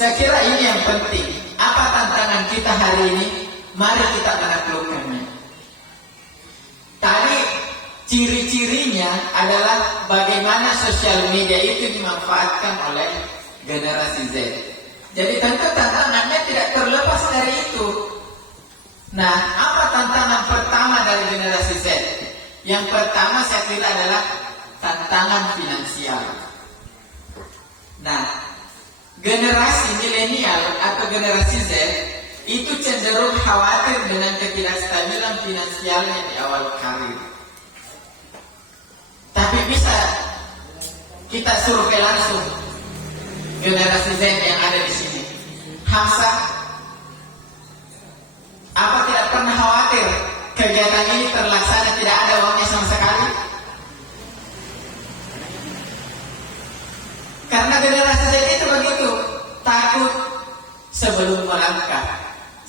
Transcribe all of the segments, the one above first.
Saya kira ini yang penting. Apa tantangan kita hari ini? Mari kita menaklukkannya. Tadi ciri-cirinya adalah bagaimana sosial media itu dimanfaatkan oleh generasi Z. Jadi tentu tantangannya tidak terlepas dari itu. Nah, apa tantangan pertama dari generasi Z? Yang pertama saya kira adalah tantangan finansial. Nah, generasi milenial atau generasi Z itu cenderung khawatir dengan ketidakstabilan finansialnya di awal karir. Tapi bisa kita survei langsung generasi Z yang ada di sini. Hamzah, apa tidak pernah khawatir kegiatan ini terlaksana tidak ada uangnya sama sekali? Karena generasi Z itu begitu, takut sebelum melangkah.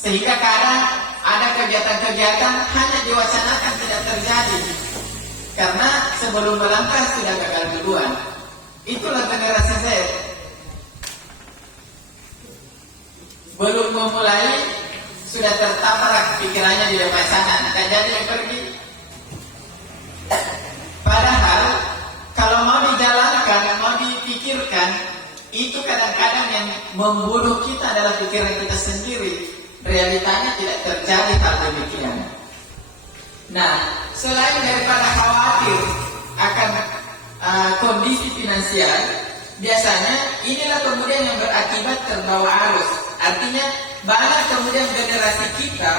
Sehingga kadang ada kegiatan-kegiatan hanya diwacanakan tidak terjadi. Karena sebelum melangkah sudah gagal duluan. Itulah generasi Z. Belum memulai sudah tertabrak pikirannya di depan sana, tak jadi yang pergi. Padahal kalau mau dijalankan, mau dipikirkan, itu kadang-kadang yang membunuh kita adalah pikiran kita sendiri. Realitanya tidak terjadi hal demikian. Nah, selain daripada khawatir akan kondisi finansial, biasanya inilah kemudian yang berakibat terbawa arus. Artinya banyak kemudian generasi kita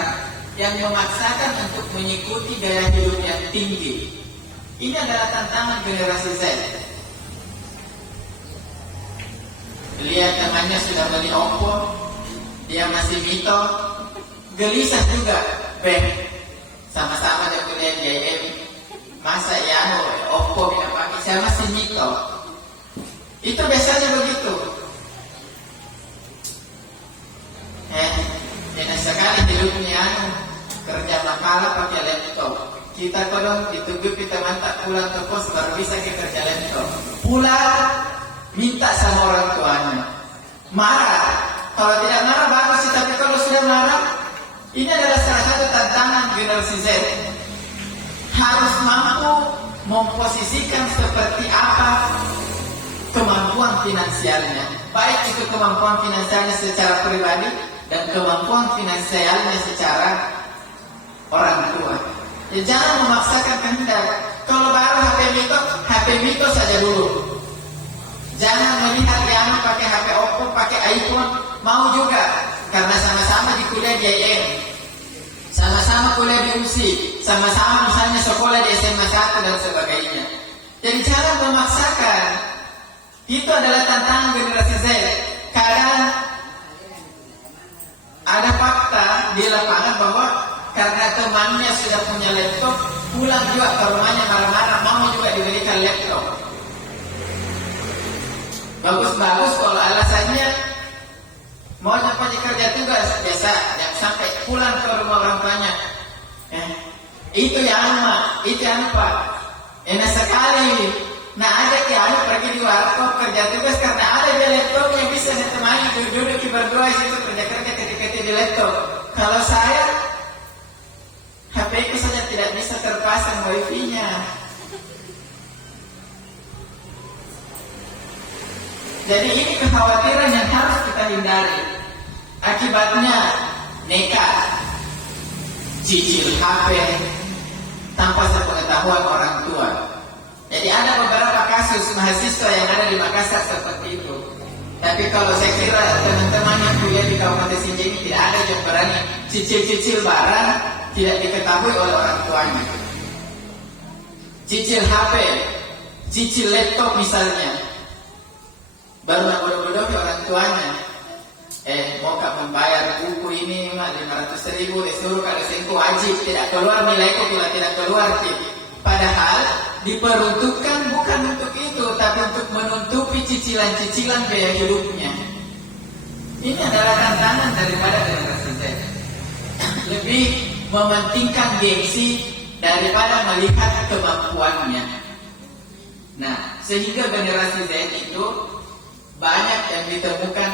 yang memaksakan untuk mengikuti gaya hidup yang tinggi. Ini adalah tantangan generasi Z. Lihat temannya sudah beli Oppo, dia masih Mito, gelisah juga. Sama-sama dia kuliah di IM, masa ya Oppo tidak pakai, saya masih Mito. Itu biasanya begitu. Enak sekali hidupnya, kerja makalah pakai laptop. Kita kalau ditunggu kita mantap pulang ke kos baru bisa kerja laptop. Pulang minta sama orang tuanya, marah. Kalau tidak marah bagus sih, tapi kalau sudah marah, ini adalah salah satu tantangan generasi Z. Harus mampu memposisikan seperti apa kemampuan finansialnya, baik itu kemampuan finansialnya secara pribadi dan kemampuan finansialnya secara orang tua. Ya, jangan memaksakan kehendak. Kalau baru HP Mito saja dulu. Jangan melihat yang pakai HP Oppo, pakai iPhone, mau juga. Karena sama-sama di kuliah di IM, sama-sama kuliah di USI, sama-sama misalnya sekolah di SMA 1 dan sebagainya. Jadi jangan memaksakan. Itu adalah tantangan generasi Z. Kadang ada fakta di lapangan bahwa karena temannya sudah punya laptop, pulang juga ke rumahnya marah-marah, mau juga diberikan laptop. Bagus-bagus kalau alasannya mau nyampe kerja tugas biasa, yang sampai pulang ke rumah orang tuanya. Itu yang apa? Enak sekali. Nah, ada yang pergi di warkop kerja tugas karena ada di laptop yang bisa ditemani duduk berdua itu kerja ketika di laptop. Kalau saya HP ku saja tidak bisa terpasang wifi-nya. Jadi ini kekhawatiran yang harus kita hindari. Akibatnya nekat, cicil HP tanpa sepengetahuan orang tua. Jadi ada beberapa kasus mahasiswa yang ada di Makassar seperti itu. Tapi kalau saya kira teman-teman yang kuliah di Kabupaten Sinja ini tidak ada yang berani cicil-cicil barang tidak diketahui oleh orang tuanya. Cicil HP, cicil laptop misalnya, baru bodoh-bodoh orang tuanya. Mau membayar buku ini 500.000, disuruh kalau sengku wajib tidak keluar nilaiku pula tidak keluar. Padahal diperuntukkan bukan untuk itu, tapi untuk menutupi cicilan-cicilan biaya hidupnya. Ini adalah tantangan daripada generasi Z. Lebih mementingkan gengsi daripada melihat kemampuannya. Nah, sehingga generasi Z itu banyak yang ditemukan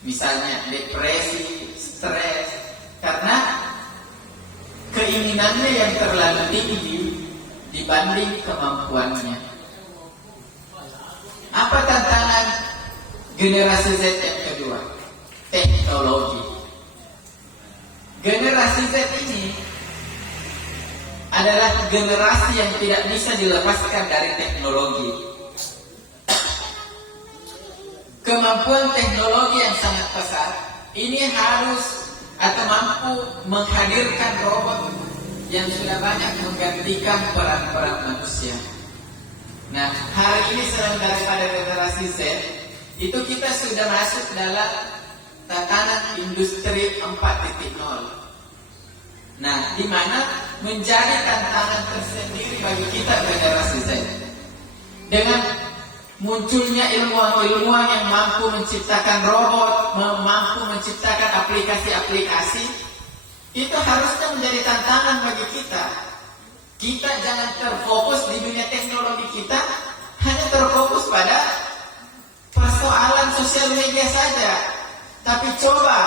Misalnya depresi, stres, karena keinginannya yang terlalu tinggi dibanding kemampuannya. Apa tantangan generasi Z yang kedua? Teknologi. Generasi Z ini adalah generasi yang tidak bisa dilepaskan dari teknologi. Kemampuan teknologi yang sangat pesat ini harus atau mampu menghadirkan robot yang sudah banyak menggantikan peran-peran manusia. Nah, hari ini selain daripada generasi Z, itu kita sudah masuk dalam tatanan industri 4.0. Nah, di mana menjadi tantangan tersendiri bagi kita generasi Z. Dengan munculnya ilmuwan-ilmuwan yang mampu menciptakan robot, mampu menciptakan aplikasi-aplikasi, itu harusnya menjadi tantangan bagi kita. Kita jangan terfokus di dunia teknologi kita, hanya terfokus pada persoalan sosial media saja. Tapi coba,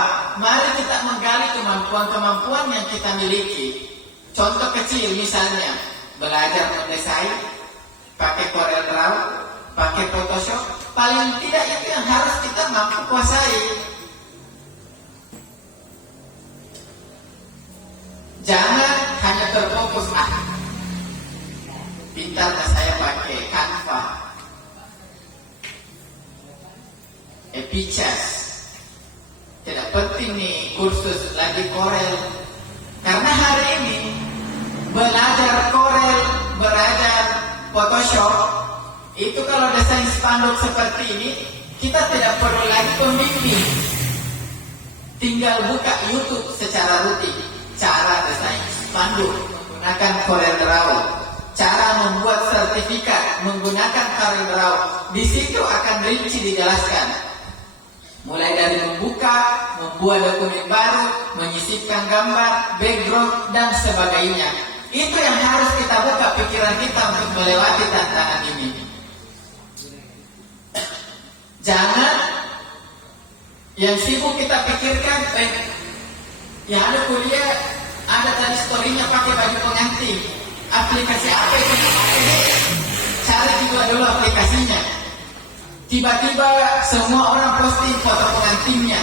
mari kita menggali kemampuan-kemampuan yang kita miliki. Contoh kecil misalnya, belajar mendesain, pakai Corel Draw, pakai Photoshop, paling tidak itu yang harus kita mampu kuasai. Jangan hanya terfokus, pintarnya saya pakai Canva, Epicast. Tidak penting nih kursus lagi Corel. Karena hari ini belajar Corel, belajar Photoshop, itu kalau desain spanduk seperti ini, kita tidak perlu lagi pembimbing. Tinggal buka YouTube secara rutin. Cara desain spanduk menggunakan Corel Draw, cara membuat sertifikat menggunakan Corel Draw. Di situ akan rinci dijelaskan. Mulai dari membuka, membuat dokumen baru, menyisipkan gambar, background, dan sebagainya. Itu yang harus kita buka pikiran kita untuk melewati tantangan ini. Jangan yang sibuk kita pikirkan, ya ada kuliah, ada tadi story-nya pakai baju pengantin. Aplikasi apa itu? Cari juga dulu aplikasinya. Tiba-tiba semua orang posting foto pengantinnya,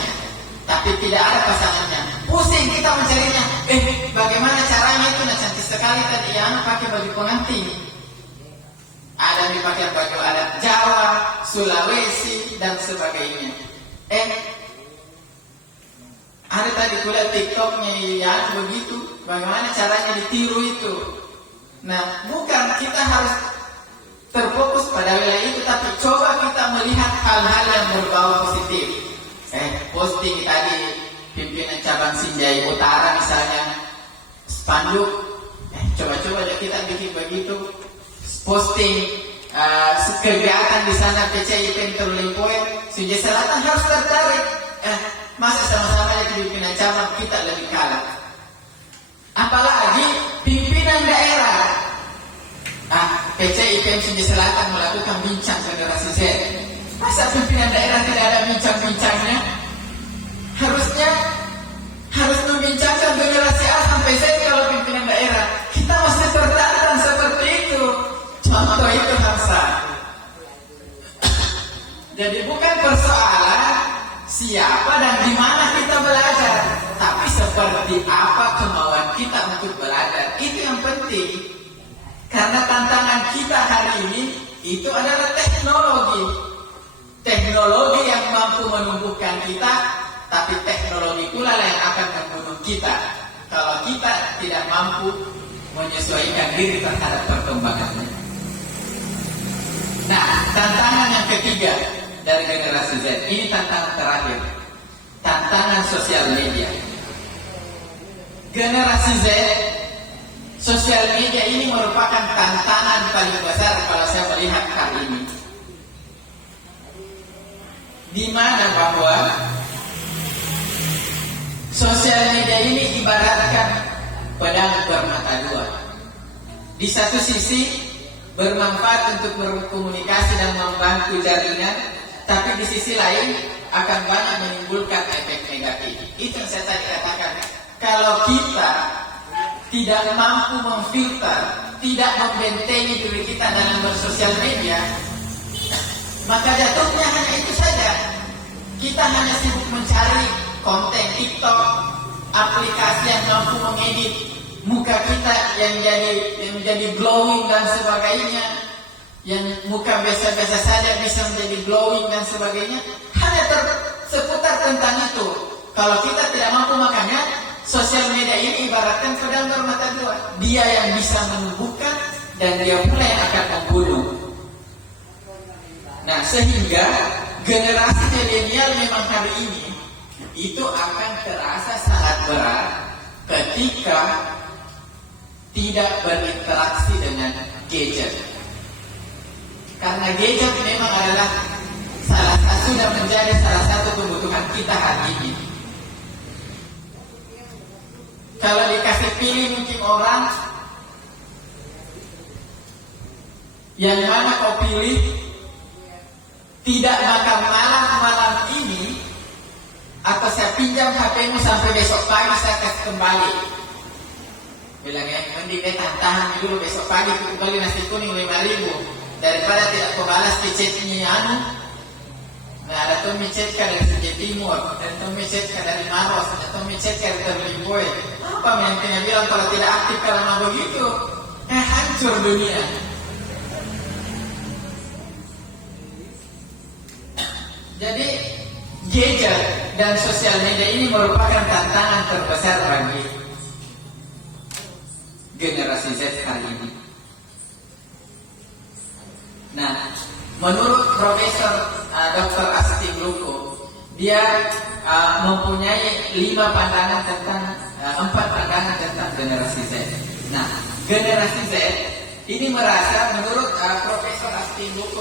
tapi tidak ada pasangannya. Pusing kita mencarinya. Bagaimana caranya itu? Nah, cantik sekali tadi anak pakai baju pengantin. Ada yang pakai baju adat Jawa, Sulawesi, dan sebagainya. Ada tadi kuliah TikToknya yang begitu. Bagaimana caranya ditiru itu? Nah, bukan kita harus terfokus pada wilayah itu, tapi coba kita melihat hal-hal yang berbau positif. Posting tadi pimpinan cabang Sinjai Utara misalnya, spanduk. Coba-coba kita bikin begitu. Posting kegiatan di sana PCIP Terlimpoe, Sinjai Selatan harus tertarik. Masa sama-sama jadi pimpinan cabang kita lebih kalah. Apalagi pimpinan daerah. PCIP Sinjai Selatan melakukan bincang generasi Z. Masa pimpinan daerah tidak ada bincang-bincangnya? Harus membincangkan generasi A sampai Z kalau pimpinan daerah. Kita mesti tertantang seperti itu. Contoh itu Hamsa. Jadi bukan persoalan siapa dan di mana kita belajar, tapi seperti apa kemauan kita untuk belajar. Itu yang penting. Karena tantangan kita hari ini itu adalah teknologi. Teknologi yang mampu menumbuhkan kita, tapi teknologi pula yang akan membunuh kita kalau kita tidak mampu menyesuaikan diri terhadap perkembangannya. Nah, tantangan yang ketiga dari generasi Z, ini tantangan terakhir. Tantangan sosial media. Generasi Z, sosial media ini merupakan tantangan paling besar kalau saya melihat kali ini. Di mana bahwa sosial media ini ibaratkan pedang bermata dua. Di satu sisi bermanfaat untuk berkomunikasi dan membantu jaringan, tapi di sisi lain akan banyak menimbulkan efek negatif. Itu yang saya tadi katakan. Kalau kita tidak mampu memfilter, tidak membentengi diri kita dalam bersosial media, maka jatuhnya hanya itu saja. Kita hanya sibuk mencari konten TikTok, aplikasi yang mampu mengedit muka kita yang jadi glowing dan sebagainya, yang muka biasa-biasa saja bisa menjadi glowing dan sebagainya, hanya seputar tentang itu. Kalau kita tidak mampu, makanya sosial media ini ibaratkan pedang bermata dua. Dia yang bisa menumbuhkan dan dia pula yang akan membunuh. Nah, sehingga generasi milenial memang hari ini itu akan terasa sangat berat ketika tidak berinteraksi dengan gadget. Karena gadget memang adalah sudah menjadi salah satu kebutuhan kita hari ini. Kalau dikasih pilih mungkin orang, yang mana kau pilih? Tidak makan malam ini, atau saya pinjam HP-mu sampai besok pagi saya kasih kembali. Bilang ya, mending tahan dulu, besok pagi kembali nasi kuning 5.000 daripada tidak kau balas di chatnya anu. Nah, ada tuh micetkan dari Sejak Timur, ada tuh micetkan dari Maros, ada tuh micetkan dari Terliboy. Apa yang bilang kalau tidak aktif karena begitu, hancur dunia. Jadi gadget dan sosial media ini merupakan tantangan terbesar bagi generasi Z hari ini. Nah, menurut Profesor Dr. Asti Bluko, dia mempunyai 4 pandangan tentang generasi Z. Nah, generasi Z ini merasa, menurut Profesor Asti Bluko,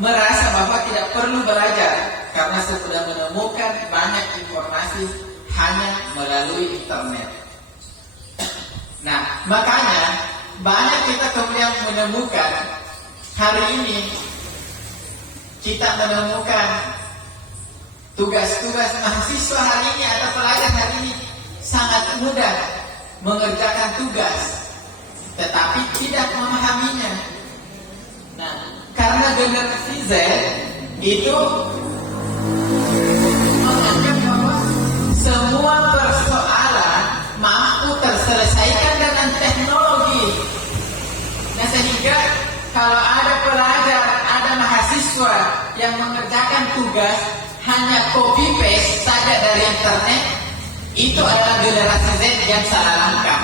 merasa bahwa tidak perlu belajar karena sudah menemukan banyak informasi hanya melalui internet. Nah, makanya banyak kita kemudian menemukan hari ini kita menemukan tugas-tugas mahasiswa hari ini atau pelajar hari ini sangat mudah mengerjakan tugas, tetapi tidak memahaminya. Nah, karena generasi Z itu menganggap bahwa semua persoalan mampu terselesaikan dengan teknologi. Nah, sehingga kalau ada pelajar, ada mahasiswa yang mengerjakan tugas hanya copy paste saja dari internet, itu adalah generasi Z yang salah langkah.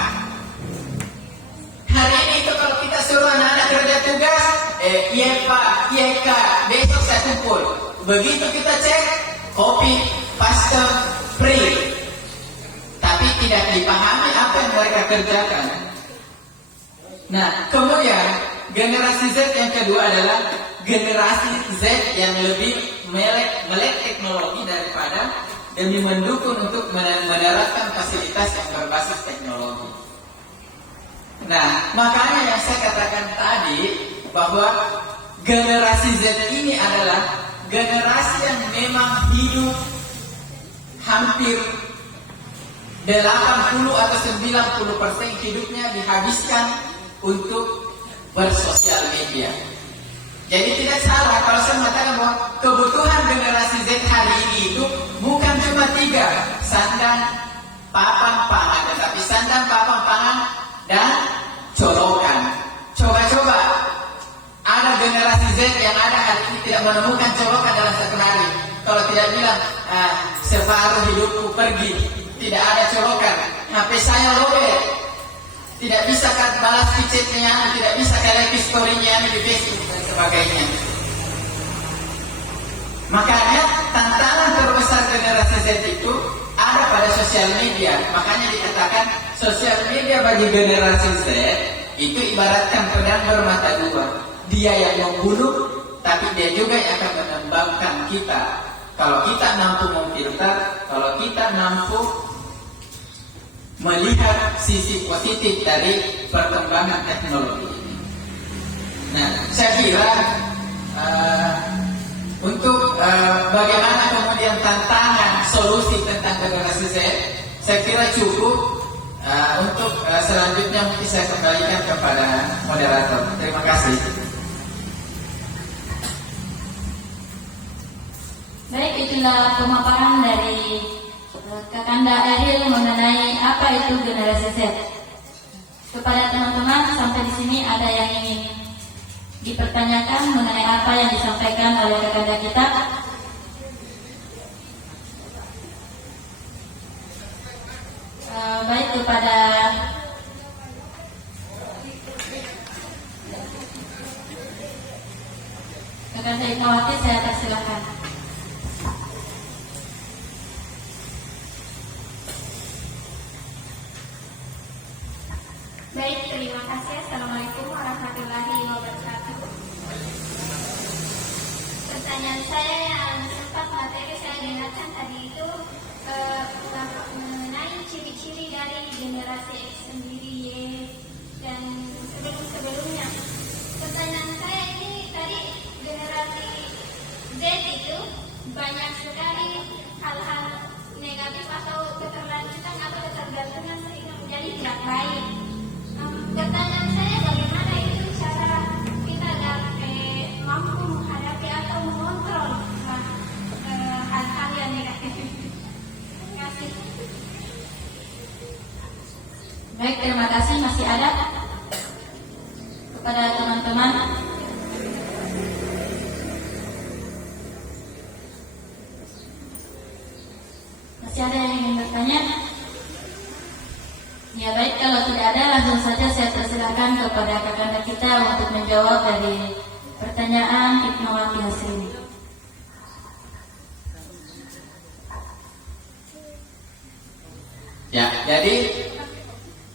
Hari ini itu kalau kita suruh anak-anak kerja tugas, iya Pak, iya Kak, besok saya kumpul. Begitu kita cek, copy, paste, print. Tapi tidak dipahami apa yang mereka kerjakan. Nah, kemudian generasi Z yang kedua adalah generasi Z yang lebih melek teknologi daripada demi mendukung untuk menerapkan fasilitas yang berbasis teknologi. Nah, makanya yang saya katakan tadi bahwa generasi Z ini adalah generasi yang memang hidup hampir 80 atau 90% hidupnya dihabiskan untuk bersosial media. Jadi tidak salah kalau saya mengatakan bahwa kebutuhan generasi Z hari ini itu bukan cuma 3, sandang, papan, pangan, tetapi sandang, papan, pangan, dan colokan. Coba-coba ada generasi Z yang ada hari ini tidak menemukan colokan dalam satu hari. Kalau tidak bilang separuh hidupku pergi, tidak ada colokan. HP saya lobet, tidak bisa kan balas chatnya, tidak bisa like story-nya di Facebook dan sebagainya. Makanya tantangan terbesar generasi Z itu ada pada sosial media. Makanya dikatakan sosial media bagi generasi Z itu ibaratkan pedang bermata dua. Dia yang membunuh, tapi dia juga yang akan mengembangkan kita. Kalau kita mampu memfilter, kalau kita mampu melihat sisi positif dari perkembangan teknologi ini. Nah, saya kira Untuk bagaimana kemudian tantangan solusi tentang generasi Z, saya kira cukup. Untuk selanjutnya mungkin saya kembalikan kepada moderator. Terima kasih. Baik, itulah pemaparan dari Kakanda Eril mengenai apa itu generasi Z. Kepada teman-teman, sampai di sini ada yang ingin dipertanyakan mengenai apa yang disampaikan oleh Kakanda kita? Baik, kepada Kakanda Ikawati saya persilakan. Baik, terima kasih. Assalamualaikum warahmatullahi wabarakatuh. Pertanyaan saya yang sempat materi saya dengarkan tadi itu mengenai ciri-ciri dari generasi X sendiri Y dan sebelum-sebelumnya. Pertanyaan saya ini tadi generasi Z itu banyak sekali hal-hal negatif atau keterlanjutan atau ketergantungan sehingga menjadi tidak baik. Pertanyaan saya, bagaimana itu cara kita dapat mampu menghadapi atau mengontrol hal-hal yang negatif? Terima kasih. Baik, terima kasih. Masih ada kepada teman-teman. Masih ada yang ingin bertanya? Ya baik, kalau tidak ada langsung saja saya persilakan kepada kakanda kita untuk menjawab dari pertanyaan Hikmawati Hasrini. Ya, jadi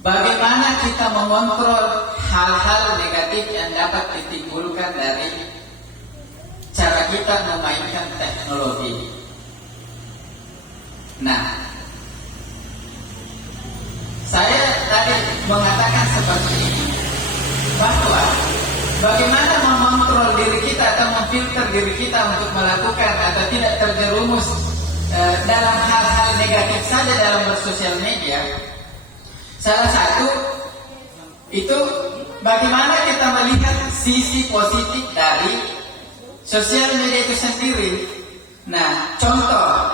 bagaimana kita mengontrol hal-hal negatif yang dapat ditimbulkan dari cara kita memainkan teknologi. Nah, saya tadi mengatakan seperti ini, bahwa bagaimana mengontrol diri kita atau memfilter diri kita untuk melakukan atau tidak terjerumus dalam hal-hal negatif saja dalam bersosial media. Salah satu itu bagaimana kita melihat sisi positif dari sosial media itu sendiri. Nah, contoh,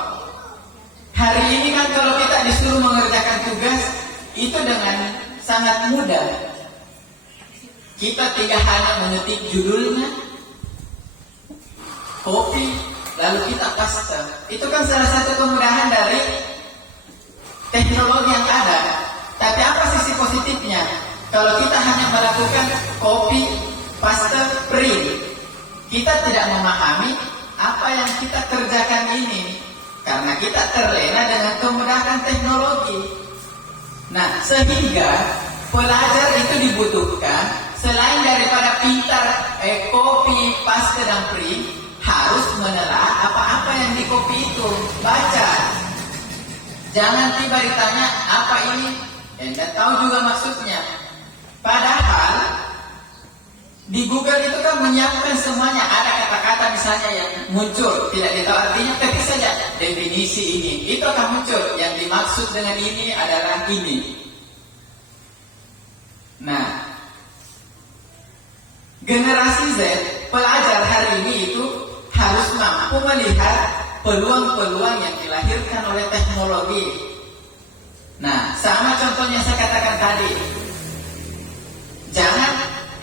hari ini kan kalau kita disuruh mengerjakan tugas itu dengan sangat mudah. Kita tinggal hanya mengetik judulnya, copy, lalu kita paste. Itu kan salah satu kemudahan dari teknologi yang ada. Tapi apa sisi positifnya? Kalau kita hanya melakukan copy, paste, print, kita tidak memahami apa yang kita kerjakan ini, karena kita terlena dengan kemudahan teknologi. Nah, sehingga pelajar itu dibutuhkan selain daripada pintar copy, paste, dan print, harus menelaah apa-apa yang di copy itu, baca. Jangan tiba ditanya apa ini, tidak tahu juga maksudnya. Padahal di Google itu kan menyiapkan semuanya, ada kata-kata misalnya yang muncul tidak ditahu artinya, ketik saja definisi ini, itu akan muncul yang dimaksud dengan ini adalah ini. Nah, generasi Z, pelajar hari ini itu harus mampu melihat peluang-peluang yang dilahirkan oleh teknologi. Nah, sama contohnya saya katakan tadi, jangan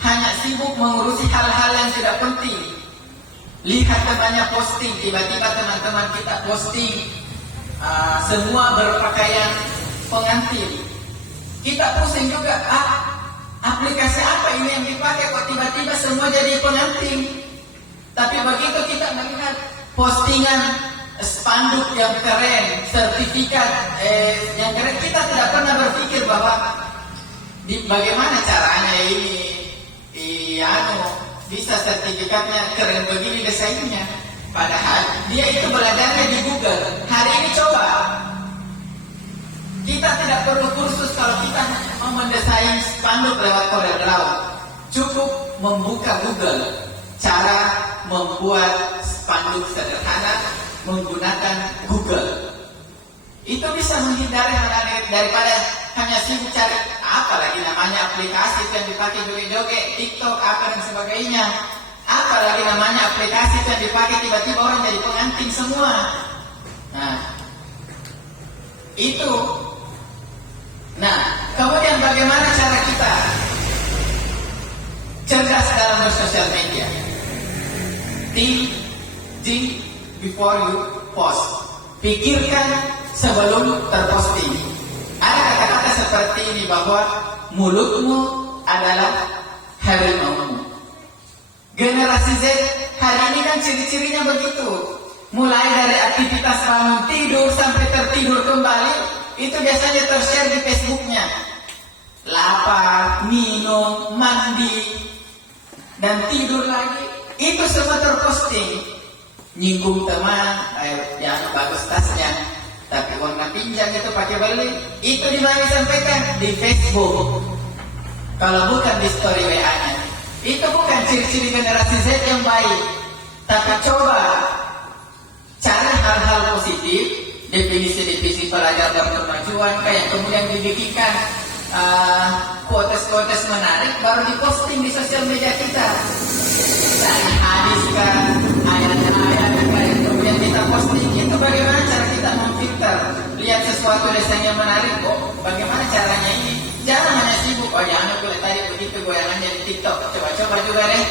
hanya sibuk mengurusi hal-hal yang tidak penting. Lihat temannya posting, tiba-tiba teman-teman kita posting semua berpakaian pengantin. Kita pusing juga, aplikasi apa ini yang dipakai kok tiba-tiba semua jadi pengantin. Tapi begitu kita melihat postingan spanduk yang keren, sertifikat yang keren, kita tidak pernah berpikir bahwa bagaimana caranya ini bisa sertifikatnya keren begini desainnya. Padahal dia itu belajarnya di Google. Hari ini coba, kita tidak perlu kursus kalau kita mau mendesain spanduk lewat CorelDRAW. Cukup membuka Google cara membuat spanduk sederhana menggunakan Google. Itu bisa menghindari hal-hal daripada hanya sibuk cari apalagi namanya aplikasi yang dipakai joget-joget, TikTok, apa dan sebagainya. Apalagi namanya aplikasi yang dipakai tiba-tiba orang jadi pengantin semua. Nah, itu. Nah, kemudian bagaimana cara kita cerdas dalam bersosial media? Think before you post. Pikirkan sebelum terposting. Ada kata-kata seperti ini bahwa mulutmu adalah harimaumu. Generasi Z hari ini kan ciri-cirinya begitu. Mulai dari aktivitas bangun tidur sampai tertidur kembali, itu biasanya tershare di Facebooknya. Lapar, minum, mandi, dan tidur lagi. Itu semua terposting. Nyinggung teman, yang bagus tasnya, tapi warna pinjam itu pakai beli. Itu di mana disampaikan? Di Facebook. Kalau bukan di story WA-nya. Itu bukan ciri-ciri generasi Z yang baik. Tapi coba cari hal-hal positif, definisi-definisi pelajar berkemajuan, kayak kemudian dibikinkan quotes-quotes menarik, baru diposting di sosial media kita. Dari hadis kan, ayat-ayat kayak kemudian kita posting. Itu bagaimana cara kita memfilter? Lihat sesuatu desain yang menarik, bagaimana caranya ini? Jangan hanya sibuk, jangan boleh tadi begitu goyangannya di TikTok. Coba-coba juga deh.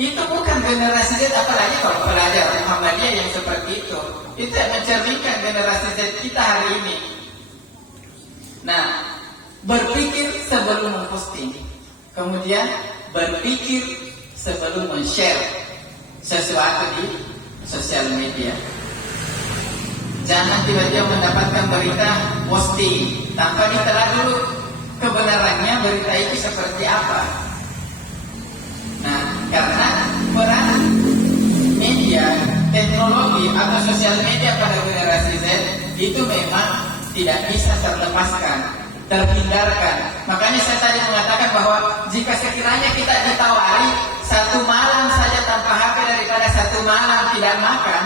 Itu bukan generasi Z, apalagi kalau pelajar Muhammadiyah yang seperti itu. Itu yang mencerminkan generasi Z kita hari ini. Nah, berpikir sebelum memposting. Kemudian berpikir sebelum men-share sesuatu di sosial media. Jangan tiba-tiba mendapatkan berita posting tanpa ditelah dulu kebenarannya berita itu seperti apa. Nah, karena peran media, teknologi atau sosial media pada generasi Z itu memang tidak bisa terlepaskan, terhindarkan. Makanya saya tadi mengatakan bahwa jika sekiranya kita ditawari satu malam saja tanpa HP daripada satu malam tidak makan,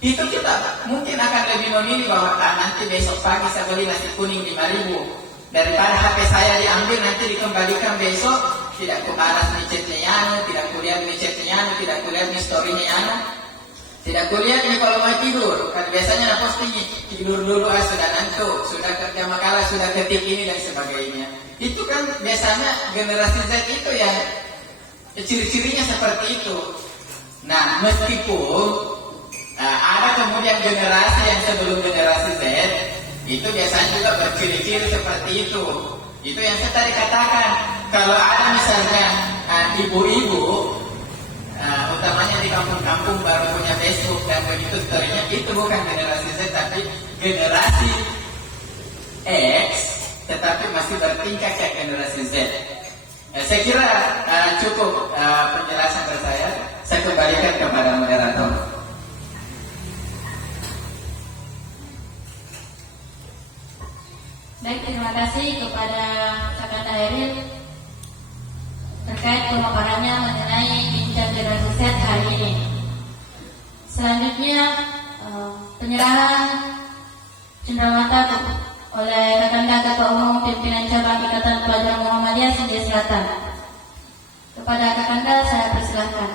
itu kita mungkin akan lebih memilih bahwa nanti besok pagi saya beli nasi kuning 5.000 daripada HP saya diambil nanti dikembalikan besok, tidak kubalas micetnya Yanu, tidak kulihat micetnya Yanu, tidak kulihat storynya Yanu, tidak kulihat ini kalau mau tidur. Kan biasanya posting tidur dulu, sudah ngantuk, sudah kerja makalah, sudah ketik ini dan sebagainya. Itu kan biasanya generasi Z itu yang ciri-cirinya seperti itu. Nah, meskipun ada kemudian generasi yang sebelum generasi Z itu biasanya juga berciri-ciri seperti itu. Itu yang saya tadi katakan. Kalau ada misalnya ibu-ibu, utamanya di kampung-kampung baru punya Facebook dan begitu storynya, itu bukan generasi Z tapi generasi X, tetapi masih bertingkah kayak generasi Z. Saya kira cukup penjelasan dari saya. Saya kembalikan kepada moderator. Baik, terima kasih kepada Kakak Hairil terkait pemaparannya mengenai bincang generasi Z hari ini. Selanjutnya penyerahan cenderamata oleh Kakanda Ketua Umum Pimpinan Cabang Ikatan Pelajar Muhammadiyah Sindia Selatan. Kepada Kakanda saya persilahkan.